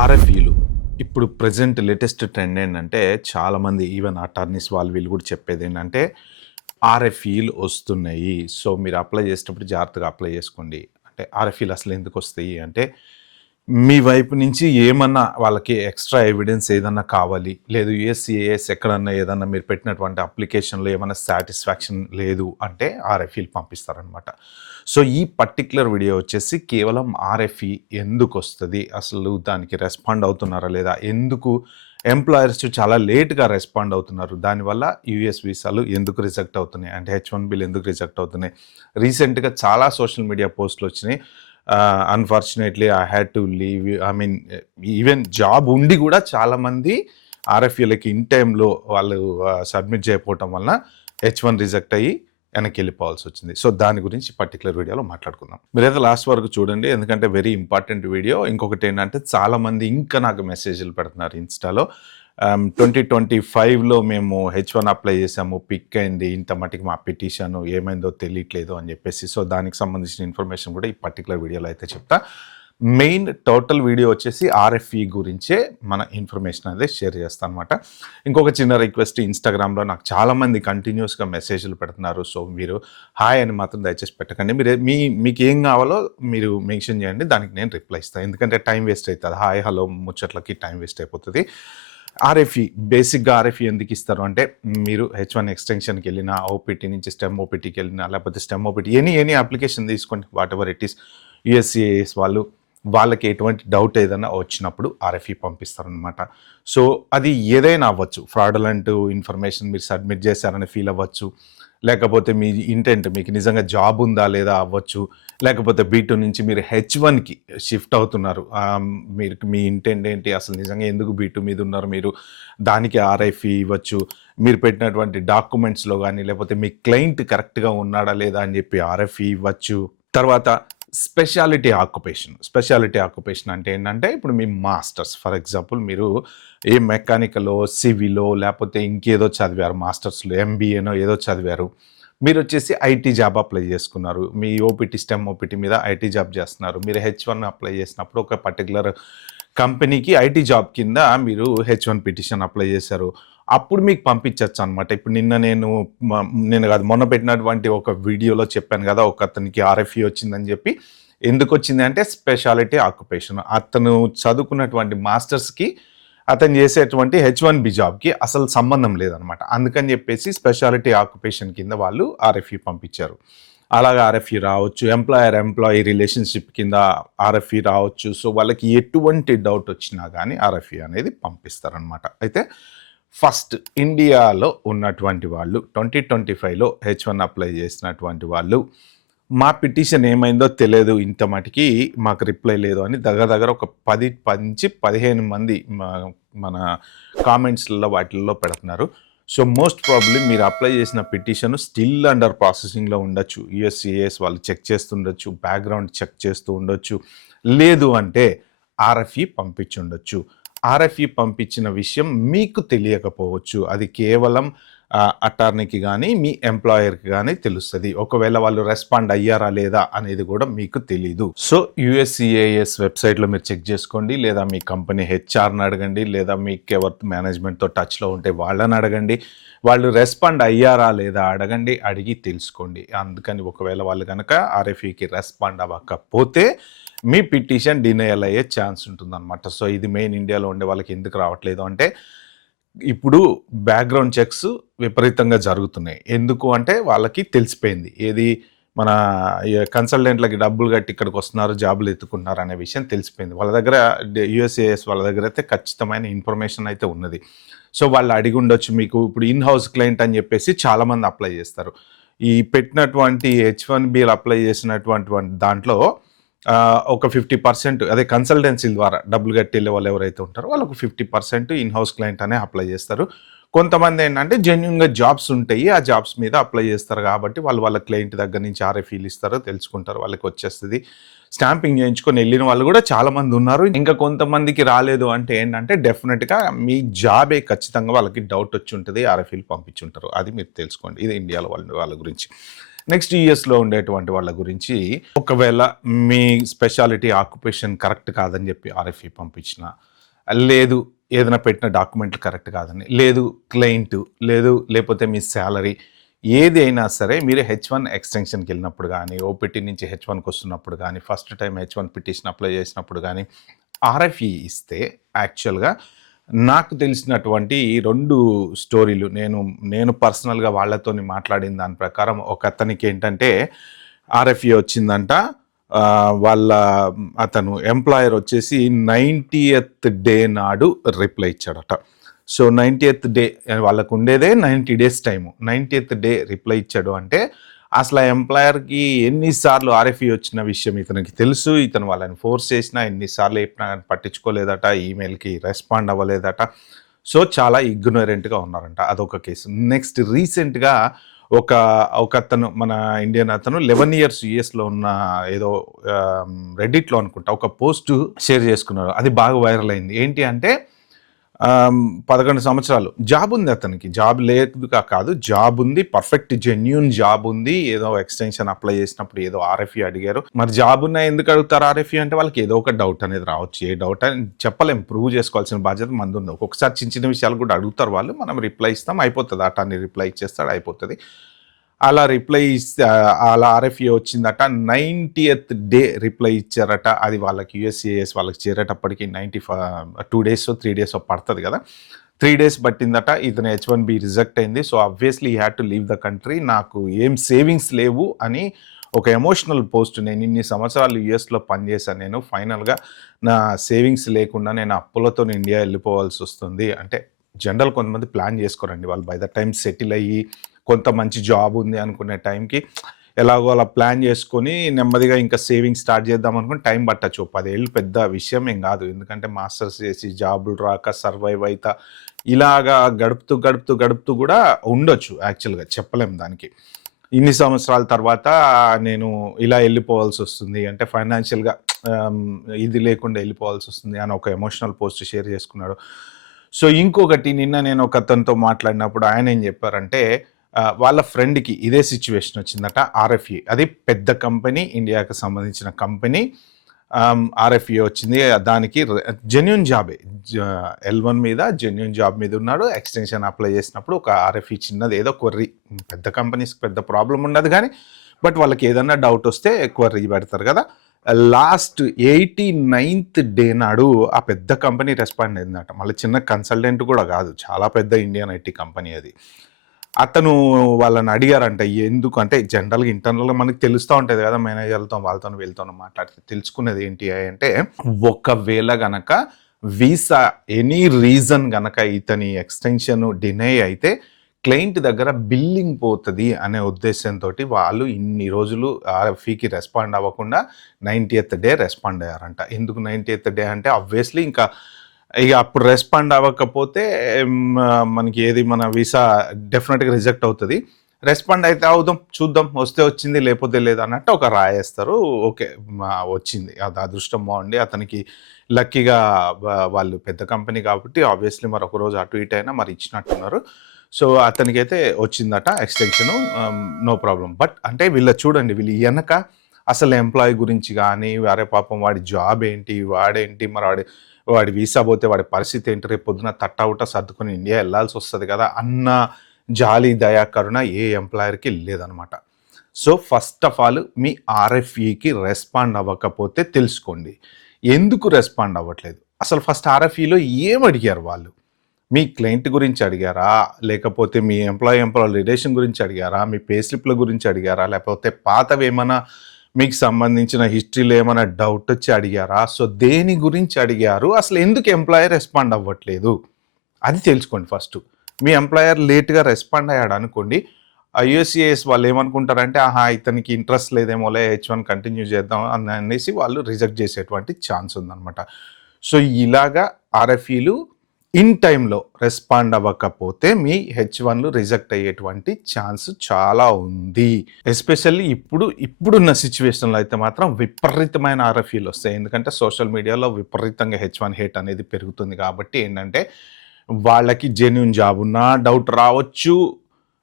ఆర్ఎఫ్ఈలు ఇప్పుడు present latest trend ఏంటంటే చాలామంది ఈవెన్ అటార్నీస్ వీళ్ళు కూడా చెప్పేది ఏంటంటే ఆర్ఎఫ్ఈలు వస్తున్నాయి. సో మీరు అప్లై చేసేటప్పుడు జాగ్రత్తగా అప్లై చేసుకోండి. అంటే ఆర్ఎఫ్ఈలు అసలు ఎందుకు వస్తాయి అంటే మీ వైపు నుంచి ఏమన్నా వాళ్ళకి ఎక్స్ట్రా ఎవిడెన్స్ ఏదన్నా కావాలి, లేదు యూఎస్సిఏఎస్ ఎక్కడన్నా ఏదన్నా మీరు పెట్టినటువంటి అప్లికేషన్లో ఏమైనా సాటిస్ఫాక్షన్ లేదు అంటే ఆర్ఎఫ్ఈలు పంపిస్తారనమాట. సో ఈ పర్టిక్యులర్ వీడియో వచ్చేసి కేవలం ఆర్ఎఫ్ఈ ఎందుకు వస్తుంది, అసలు దానికి రెస్పాండ్ అవుతున్నారా లేదా, ఎందుకు ఎంప్లాయర్స్ చాలా లేట్గా రెస్పాండ్ అవుతున్నారు, దానివల్ల యూఎస్ వీసాలు ఎందుకు రిజెక్ట్ అవుతున్నాయి, అంటే H1Bలు ఎందుకు రిజెక్ట్ అవుతున్నాయి. రీసెంట్గా చాలా సోషల్ మీడియా పోస్టులు వచ్చినాయి. Unfortunately I had to leave, I mean even job ఉండి కూడా చాలామంది ఆర్ఎఫ్ఈలకి ఇన్ టైంలో వాళ్ళు సబ్మిట్ చేయకపోవటం వలన H1 రిజెక్ట్ అయ్యి వెనక్కి వెళ్ళిపోవాల్సి వచ్చింది. సో దాని గురించి పర్టికులర్ వీడియోలో మాట్లాడుకుందాం. మీరైతే లాస్ట్ వరకు చూడండి, ఎందుకంటే వెరీ ఇంపార్టెంట్ వీడియో. ఇంకొకటి ఏంటంటే చాలామంది ఇంకా నాకు మెసేజ్లు పెడుతున్నారు ఇన్స్టాలో. 2025లో మేము H1 అప్లై చేసాము, పిక్ అయింది, ఇంత మటుకు మా పిటిషన్ ఏమైందో తెలియట్లేదు అని చెప్పేసి. సో దానికి సంబంధించిన ఇన్ఫర్మేషన్ కూడా ఈ పర్టికులర్ వీడియోలో అయితే చెప్తా. మెయిన్ టోటల్ వీడియో వచ్చేసి ఆర్ఎఫ్ఈ గురించే మన ఇన్ఫర్మేషన్ అనేది షేర్ చేస్తాను అనమాట. ఇంకొక చిన్న రిక్వెస్ట్, ఇన్స్టాగ్రామ్లో నాకు చాలామంది కంటిన్యూస్గా మెసేజ్లు పెడుతున్నారు. సో మీరు హాయ్ అని మాత్రం దయచేసి పెట్టకండి. మీకు ఏం కావాలో మీరు మెన్షన్ చేయండి, దానికి నేను రిప్లై ఇస్తాను. ఎందుకంటే టైం వేస్ట్ అవుతుంది, హాయ్ హలో ముచ్చట్లకి టైం వేస్ట్ అయిపోతుంది. ఆర్ఎఫ్ఈ బేసిక్గా ఆర్ఎఫ్ఈ ఎందుకు ఇస్తారు అంటే, మీరు H1 ఎక్స్టెన్షన్కి వెళ్ళినా, ఓపీటీ నుంచి స్టెమ్ ఓపీటీకి వెళ్ళినా, లేకపోతే స్టెమ్ ఓపీటీ ఎనీ అప్లికేషన్ తీసుకోండి, వాట్ ఎవర్ ఇట్ ఈస్, యూఎస్సిఏఎస్ వాళ్ళకి ఎటువంటి డౌట్ ఏదైనా వచ్చినప్పుడు ఆర్ఎఫ్ఈ పంపిస్తారనమాట. సో అది ఏదైనా అవ్వచ్చు, ఫ్రాడులెంట్ ఇన్ఫర్మేషన్ మీరు సబ్మిట్ చేశారని ఫీల్ అవ్వచ్చు, లేకపోతే మీ ఇంటెంట్ మీకు నిజంగా జాబ్ ఉందా లేదా అవ్వచ్చు, లేకపోతే B2 నుంచి మీరు H1కి షిఫ్ట్ అవుతున్నారు, మీ ఇంటెంట్ ఏంటి, అసలు నిజంగా ఎందుకు B2 మీద ఉన్నారు మీరు, దానికి ఆర్ఎఫ్ఈ ఇవ్వచ్చు. మీరు పెట్టినటువంటి డాక్యుమెంట్స్లో కానీ, లేకపోతే మీ క్లయింట్ కరెక్ట్గా ఉన్నాడా లేదా అని చెప్పి ఆర్ఎఫ్ఈ ఇవ్వచ్చు. తర్వాత స్పెషాలిటీ ఆక్యుపేషన్ అంటే ఏంటంటే, ఇప్పుడు మీ మాస్టర్స్ ఫర్ ఎగ్జాంపుల్ మీరు ఏ మెకానికలో, సివిలో, లేకపోతే ఇంకేదో చదివారు, మాస్టర్స్లో MBAనో ఏదో చదివారు, మీరు వచ్చేసి ఐటీ జాబ్ అప్లై చేసుకున్నారు, మీ ఓపీటీ స్టెమ్ ఓపీటీ మీద ఐటీ జాబ్ చేస్తున్నారు, మీరు H1 అప్లై చేసినప్పుడు ఒక పర్టికులర్ కంపెనీకి ఐటీ జాబ్ కింద మీరు H1 పిటిషన్ అప్లై చేశారు, అప్పుడు మీకు పంపించవచ్చు అనమాట. ఇప్పుడు నేను కాదు, మొన్న పెట్టినటువంటి ఒక వీడియోలో చెప్పాను కదా, ఒక అతనికి ఆర్ఎఫ్ఈ వచ్చిందని చెప్పి. ఎందుకు వచ్చింది అంటే స్పెషాలిటీ ఆక్యుపేషన్, అతను చదువుకున్నటువంటి మాస్టర్స్కి అతను చేసేటువంటి H1B జాబ్కి అసలు సంబంధం లేదనమాట. అందుకని చెప్పేసి స్పెషాలిటీ ఆక్యుపేషన్ కింద వాళ్ళు ఆర్ఎఫ్ఈ పంపించారు. అలాగే ఆర్ఎఫ్ఈ రావచ్చు, ఎంప్లాయీ రిలేషన్షిప్ కింద ఆర్ఎఫ్ఈ రావచ్చు. సో వాళ్ళకి ఎటువంటి డౌట్ వచ్చినా కానీ ఆర్ఎఫ్ఈ అనేది పంపిస్తారనమాట. అయితే ఫస్ట్ ఇండియాలో ఉన్నటువంటి వాళ్ళు 2025లో H1 అప్లై చేసినటువంటి వాళ్ళు, మా పిటిషన్ ఏమైందో తెలియదు, ఇంత మటుకి మాకు రిప్లై లేదు అని దగ్గర ఒక 10 నుంచి 15 మంది మన కామెంట్స్లలో వాటిల్లో పెడుతున్నారు. సో మోస్ట్ ప్రాబ్లీ మీరు అప్లై చేసిన పిటిషన్ స్టిల్ అండర్ ప్రాసెసింగ్లో ఉండొచ్చు, యూఎస్సిఏఎస్ వాళ్ళు చెక్ చేస్తుండొచ్చు, బ్యాక్గ్రౌండ్ చెక్ చేస్తూ ఉండొచ్చు, లేదు అంటే ఆర్ఎఫ్ఈ పంపించుండొచ్చు. ఆర్ఎఫ్ఈ పంపించిన విషయం మీకు తెలియకపోవచ్చు, అది కేవలం అటార్నీకి కానీ మీ ఎంప్లాయర్కి కానీ తెలుస్తుంది. ఒకవేళ వాళ్ళు రెస్పాండ్ అయ్యారా లేదా అనేది కూడా మీకు తెలీదు. సో యూఎస్సిఏఎస్ వెబ్సైట్లో మీరు చెక్ చేసుకోండి, లేదా మీ కంపెనీ హెచ్ఆర్ని అడగండి, లేదా మీకు ఎవరి మేనేజ్మెంట్తో టచ్లో ఉంటే వాళ్ళని అడగండి, వాళ్ళు రెస్పాండ్ అయ్యారా లేదా అడిగి తెలుసుకోండి. అందుకని ఒకవేళ వాళ్ళు కనుక ఆర్ఎఫ్ఈకి రెస్పాండ్ అవ్వకపోతే మీ పిటిషన్ డినయల్ అయ్యే ఛాన్స్ ఉంటుందన్నమాట. సో ఇది మెయిన్ ఇండియాలో ఉండే వాళ్ళకి ఎందుకు రావట్లేదు అంటే, ఇప్పుడు బ్యాక్గ్రౌండ్ చెక్స్ విపరీతంగా జరుగుతున్నాయి. ఎందుకు అంటే వాళ్ళకి తెలిసిపోయింది, ఏది మన కన్సల్టెంట్లకి డబ్బులు కట్టి ఇక్కడికి వస్తున్నారు, జాబులు ఎత్తుకుంటున్నారు అనే విషయం తెలిసిపోయింది. వాళ్ళ దగ్గర యూఎస్ఏఎస్ వాళ్ళ దగ్గర అయితే ఖచ్చితమైన ఇన్ఫర్మేషన్ అయితే ఉన్నది. సో వాళ్ళు అడిగి ఉండొచ్చు, మీకు ఇప్పుడు ఇన్ హౌస్ క్లయింట్ అని చెప్పేసి చాలామంది అప్లై చేస్తారు. ఈ పెట్టినటువంటి H1Bలు అప్లై చేసినటువంటి దాంట్లో ఒక 50% అదే కన్సల్టెన్సీల ద్వారా డబ్బులు కట్టి వెళ్ళే వాళ్ళు ఎవరైతే ఉంటారో వాళ్ళకు 50% ఇన్ హౌస్ క్లయింట్ అనే అప్లై చేస్తారు. కొంతమంది ఏంటంటే జెన్యున్గా జాబ్స్ ఉంటాయి, ఆ జాబ్స్ మీద అప్లై చేస్తారు కాబట్టి వాళ్ళ క్లయింట్ దగ్గర నుంచి ఆర్ఎఫ్ఈలు ఇస్తారో తెలుసుకుంటారు, వాళ్ళకి వచ్చేస్తుంది. స్టాంపింగ్ చేయించుకొని వెళ్ళిన వాళ్ళు కూడా చాలామంది ఉన్నారు. ఇంకా కొంతమందికి రాలేదు అంటే ఏంటంటే డెఫినెట్గా మీ జాబే ఖచ్చితంగా వాళ్ళకి డౌట్ వచ్చి ఉంటుంది, ఆర్ఎఫ్ఈలు పంపించుంటారు. అది మీరు తెలుసుకోండి. ఇది ఇండియాలో వాళ్ళ గురించి. నెక్స్ట్ యూఎస్లో ఉండేటువంటి వాళ్ళ గురించి, ఒకవేళ మీ స్పెషాలిటీ ఆక్యుపేషన్ కరెక్ట్ కాదని చెప్పి ఆర్ఎఫ్ఈ పంపించిన, లేదు ఏదైనా పెట్టిన డాక్యుమెంట్లు కరెక్ట్ కాదని, లేదు క్లయింట్, లేకపోతే మీ సాలరీ, ఏదైనా సరే మీరు H1 ఎక్స్టెన్షన్కి వెళ్ళినప్పుడు కానీ, ఓపీటీ నుంచి H1కి వస్తున్నప్పుడు కానీ, first time H1 petition apply చేసినప్పుడు కానీ RFE ఇస్తే యాక్చువల్గా నాకు తెలిసినటువంటి ఈ 2 స్టోరీలు నేను పర్సనల్గా వాళ్ళతోని మాట్లాడిన దాని ప్రకారం ఒక అతనికి ఏంటంటే RFE వచ్చిందంట. అతను ఎంప్లాయర్ వచ్చేసి 90th డే నాడు రిప్లై ఇచ్చాడట. సో 90th డే వాళ్ళకు ఉండేదే 90 days time. 90th day reply ఇచ్చాడు అంటే అసలు ఆ ఎంప్లాయర్కి ఎన్నిసార్లు RFE వచ్చిన విషయం ఇతనికి తెలుసు. ఇతను వాళ్ళని ఫోర్స్ చేసినా ఎన్నిసార్లు చెప్పినా కానీ పట్టించుకోలేదట, ఈమెయిల్కి రెస్పాండ్ అవ్వలేదట. సో చాలా ఇగ్నోరెంట్గా ఉన్నారంట. అదొక కేసు. నెక్స్ట్ రీసెంట్గా ఒక అతను, మన ఇండియన్ అతను 11 years యూఎస్లో ఉన్న ఏదో రెడ్డిట్లో అనుకుంటా ఒక పోస్ట్ షేర్ చేసుకున్నారు. అది బాగా వైరల్ అయింది. ఏంటి అంటే 11 సంవత్సరాలు జాబ్ ఉంది అతనికి. జాబ్ లేదు కాదు, జాబ్ ఉంది, పర్ఫెక్ట్ జెన్యూన్ జాబ్ ఉంది. ఏదో ఎక్స్టెన్షన్ అప్లై చేసినప్పుడు ఏదో RFE అడిగారు. మరి జాబ్ ఉన్నా ఎందుకు అడుగుతారు RFE అంటే వాళ్ళకి ఏదో ఒక డౌట్ అనేది రావచ్చు. ఏ డౌట్ అని చెప్పలేం, ప్రూవ్ చేసుకోవాల్సిన బాధ్యత మంది ఉంది. ఒక్కొక్కసారి చిన్న చిన్న విషయాలు కూడా అడుగుతారు వాళ్ళు, మనం రిప్లై ఇస్తాం, అయిపోతుంది. అటాన్ని రిప్లై ఇచ్చేస్తాడు, అయిపోతుంది. అలా రిప్లై ఇస్తే అలా RFE వచ్చిందట. 90th డే రిప్లై ఇచ్చారట. అది వాళ్ళకి USCIS వాళ్ళకి చేరేటప్పటికి 2 days 3 days పడుతుంది కదా. 3 days పట్టిందట. ఇతను H1B రిజెక్ట్ అయింది. So obviously had to leave the country. నాకు ఏం సేవింగ్స్ లేవు అని ఒక ఎమోషనల్ పోస్ట్. నేను ఇన్ని సంవత్సరాలు యూఎస్లో పనిచేశాను, నేను ఫైనల్గా నా సేవింగ్స్ లేకుండా నేను అప్పులతో ఇండియా వెళ్ళిపోవాల్సి వస్తుంది అంటే. జనరల్ కొంతమంది ప్లాన్ చేసుకోరండి. వాళ్ళు బై ద టైం సెటిల్ అయ్యి కొంత మంచి జాబ్ ఉంది అనుకునే టైంకి ఎలాగో అలా ప్లాన్ చేసుకొని నెమ్మదిగా ఇంకా సేవింగ్స్ స్టార్ట్ చేద్దాం అనుకుని టైం పట్టచ్చు. 10 ఏళ్ళు పెద్ద విషయం ఏం కాదు. ఎందుకంటే మాస్టర్స్ చేసి జాబులు రాక సర్వైవ్ అవుతా ఇలాగా గడుపుతూ కూడా ఉండొచ్చు. యాక్చువల్గా చెప్పలేం దానికి. ఇన్ని సంవత్సరాల తర్వాత నేను ఇలా వెళ్ళిపోవాల్సి వస్తుంది అంటే ఫైనాన్షియల్గా ఇది లేకుండా వెళ్ళిపోవాల్సి వస్తుంది అని ఒక ఎమోషనల్ పోస్ట్ షేర్ చేసుకున్నాడు. సో ఇంకొకటి, నిన్న నేను ఒక అతనితో మాట్లాడినప్పుడు ఆయన ఏం చెప్పారంటే వాళ్ళ ఫ్రెండ్కి ఇదే సిచ్యువేషన్ వచ్చిందట. RFE, అది పెద్ద కంపెనీ, ఇండియాకి సంబంధించిన కంపెనీ. RFE వచ్చింది. దానికి జెన్యూన్ జాబే, L1 మీద జెన్యూన్ జాబ్ మీద ఉన్నాడు. ఎక్స్టెన్షన్ అప్లై చేసినప్పుడు ఒక RFE చిన్నది ఏదో క్వరీ, పెద్ద కంపెనీస్కి పెద్ద ప్రాబ్లం ఉండదు కానీ బట్ వాళ్ళకి ఏదన్నా డౌట్ వస్తే క్వరీ పెడతారు కదా. లాస్ట్ 89th డే నాడు ఆ పెద్ద కంపెనీ రెస్పాండ్ అయిందట. మళ్ళీ చిన్న కన్సల్టెంట్ కూడా కాదు, చాలా పెద్ద ఇండియన్ IT కంపెనీ అది. అతను వాళ్ళని అడిగారంట. ఎందుకు అంటే జనరల్గా ఇంటర్నల్గా మనకి తెలుస్తూ ఉంటుంది కదా, మేనేజర్లతో వీళ్ళతో మాట్లాడితే తెలుసుకునేది ఏంటి అంటే, ఒకవేళ గనక వీసా ఎనీ రీజన్ గనక ఇతని ఎక్స్టెన్షన్ డినై అయితే క్లయింట్ దగ్గర బిల్లింగ్ పోతుంది అనే ఉద్దేశంతో వాళ్ళు ఇన్ని రోజులు RFEకి రెస్పాండ్ అవ్వకుండా 90th డే రెస్పాండ్ అయ్యారంట. ఎందుకు 90th డే అంటే ఆబ్వియస్లీ ఇక అప్పుడు రెస్పాండ్ అవ్వకపోతే మనకి ఏది మన వీసా డెఫినెట్గా రిజెక్ట్ అవుతుంది. రెస్పాండ్ అయితే అవుదాం, చూద్దాం, వస్తే వచ్చింది లేకపోతే లేదు అన్నట్టు ఒక రాయేస్తారు. ఓకే వచ్చింది, అది అదృష్టం బాగుండి అతనికి లక్కీగా వాళ్ళు పెద్ద కంపెనీ కాబట్టి ఆబ్వియస్లీ మరి ఒక రోజు అటు ఇటు అయినా మరి ఇచ్చినట్టున్నారు. సో అతనికైతే వచ్చిందట ఎక్స్టెన్షను, నో ప్రాబ్లం. బట్ అంటే చూడండి వీళ్ళు వెనక అసలు ఎంప్లాయీ గురించి కానీ, వారే పాపం వాడి జాబ్ ఏంటి, వాడేంటి, మరి వాడి వీసా పోతే వాడి పరిస్థితి ఏంటి, రేపు పొద్దున తట్టవుట సర్దుకొని ఇండియా వెళ్ళాల్సి వస్తుంది కదా అన్న జాలి దయా కరుణ ఏ ఎంప్లాయర్కి లేదనమాట. సో ఫస్ట్ ఆఫ్ ఆల్ మీ RFEకి రెస్పాండ్ అవ్వకపోతే తెలుసుకోండి ఎందుకు రెస్పాండ్ అవ్వట్లేదు. అసలు ఫస్ట్ RFEలో ఏం అడిగారు వాళ్ళు? మీ క్లయింట్ గురించి అడిగారా, లేకపోతే మీ ఎంప్లాయీ రిలేషన్ గురించి అడిగారా, మీ పే స్లిప్ల గురించి అడిగారా, లేకపోతే పాతవి ఏమైనా మీకు సంబంధించిన హిస్టరీలో ఏమైనా డౌట్ వచ్చి అడిగారా? సో దేని గురించి అడిగారు, అసలు ఎందుకు ఎంప్లాయర్ రెస్పాండ్ అవ్వట్లేదు అది తెలుసుకోండి ఫస్ట్. మీ ఎంప్లాయర్ లేట్గా రెస్పాండ్ అయ్యాడు అనుకోండి, USCIS వాళ్ళు ఏమనుకుంటారంటే ఇతనికి ఇంట్రెస్ట్ లేదేమోలే, H1 కంటిన్యూ చేద్దాం అనేసి వాళ్ళు రిజెక్ట్ చేసేటువంటి ఛాన్స్ ఉందన్నమాట. సో ఇలాగా RFEలు ఇన్ టైంలో రెస్పాండ్ అవ్వకపోతే మీ H1లు రిజెక్ట్ అయ్యేటువంటి ఛాన్స్ చాలా ఉంది. ఎస్పెషల్లీ ఇప్పుడున్న సిచ్యువేషన్లో అయితే మాత్రం విపరీతమైన RFEలు వస్తాయి. ఎందుకంటే సోషల్ మీడియాలో విపరీతంగా H1 హేట్ అనేది పెరుగుతుంది కాబట్టి ఏంటంటే వాళ్ళకి జెన్యూన్ జాబ్ ఉన్నా డౌట్ రావచ్చు,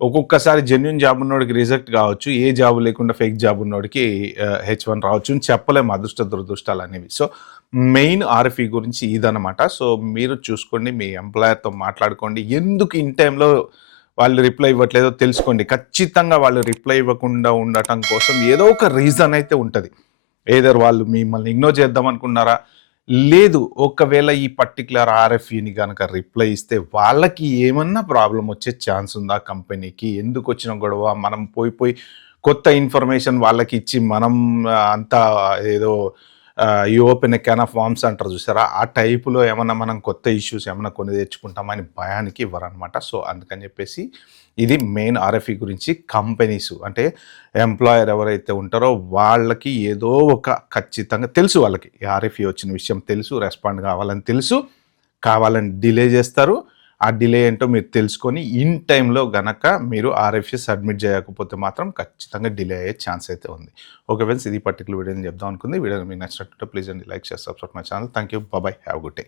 ఒక్కొక్కసారి జెన్యూన్ జాబ్ ఉన్నోడికి రిజెక్ట్ కావచ్చు. ఏ జాబ్ లేకుండా ఫేక్ జాబ్ ఉన్నోడికి H1 రావచ్చు అని చెప్పలేము అదృష్ట దురదృష్టాలనేవి. సో, మెయిన్ ఆర్ఎఫ్ఈ గురించి ఇదనమాట. సో, మీరు చూసుకోండి. మీ ఎంప్లాయర్‌తో మాట్లాడుకోండి. ఎందుకు ఇన్ టైమ్‌లో వాళ్ళు రిప్లై ఇవ్వట్లేదో తెలుసుకోండి. ఖచ్చితంగా వాళ్ళు రిప్లై ఇవ్వకుండా ఉండటం కోసం ఏదో ఒక రీజన్ అయితే ఉంటది. ఎయిదర్ వాళ్ళు మిమ్మల్ని ఇగ్నోర్ చేద్దాం అనుకున్నారా? లేదు. ఒకవేళ ఈ పర్టిక్యులర్ ఆర్ఎఫ్ఈని గనక రిప్లై ఇస్తే వాళ్ళకి ఏమన్నా ప్రాబ్లమ్ వచ్చే ఛాన్స్ ఉందా కంపెనీకి? ఎందుకొచ్చిన గొడవ? మనం పోయి కొత్త ఇన్ఫర్మేషన్ వాళ్ళకిచ్చి మనం అంతా ఏదో you open a can of worms అంటారు చూసారా? ఆ టైపులో ఏమన్నా మనం కొత్త ఇష్యూస్ ఏమన్నా కొని తెచ్చుకుంటామని భయానికి ఇవ్వరనమాట. సో, అందుకని చెప్పేసి ఇది మెయిన్ ఆర్ఎఫ్ఈ గురించి కంపెనీసు అంటే ఎంప్లాయర్ ఎవరైతే ఉంటారో వాళ్ళకి ఏదో ఒక ఖచ్చితంగా తెలుసు వాళ్ళకి. ఈ ఆర్ఎఫ్ఈ వచ్చిన విషయం తెలుసు. రెస్పాండ్ కావాలని తెలుసు. కావాలని డిలే చేస్తారు. ఆ డిలే ఏంటో మీరు తెలుసుకొని ఇన్ టైమ్‌లో గనక మీరు ఆర్ఎఫ్ఈ సబ్మిట్ చేయకపోతే మాత్రం ఖచ్చితంగా డిలే అయ్యే ఛాన్స్ అయితే ఉంది. ఓకే ఫ్రెండ్స్, ఇది పర్టిక్యులర్ వీడియో నేను చెప్దాం అనుకుంది. వీడియో మీకు నచ్చినట్లయితే ప్లీజ్ అండి like, share, subscribe my channel. Thank you. By by. Have a good day.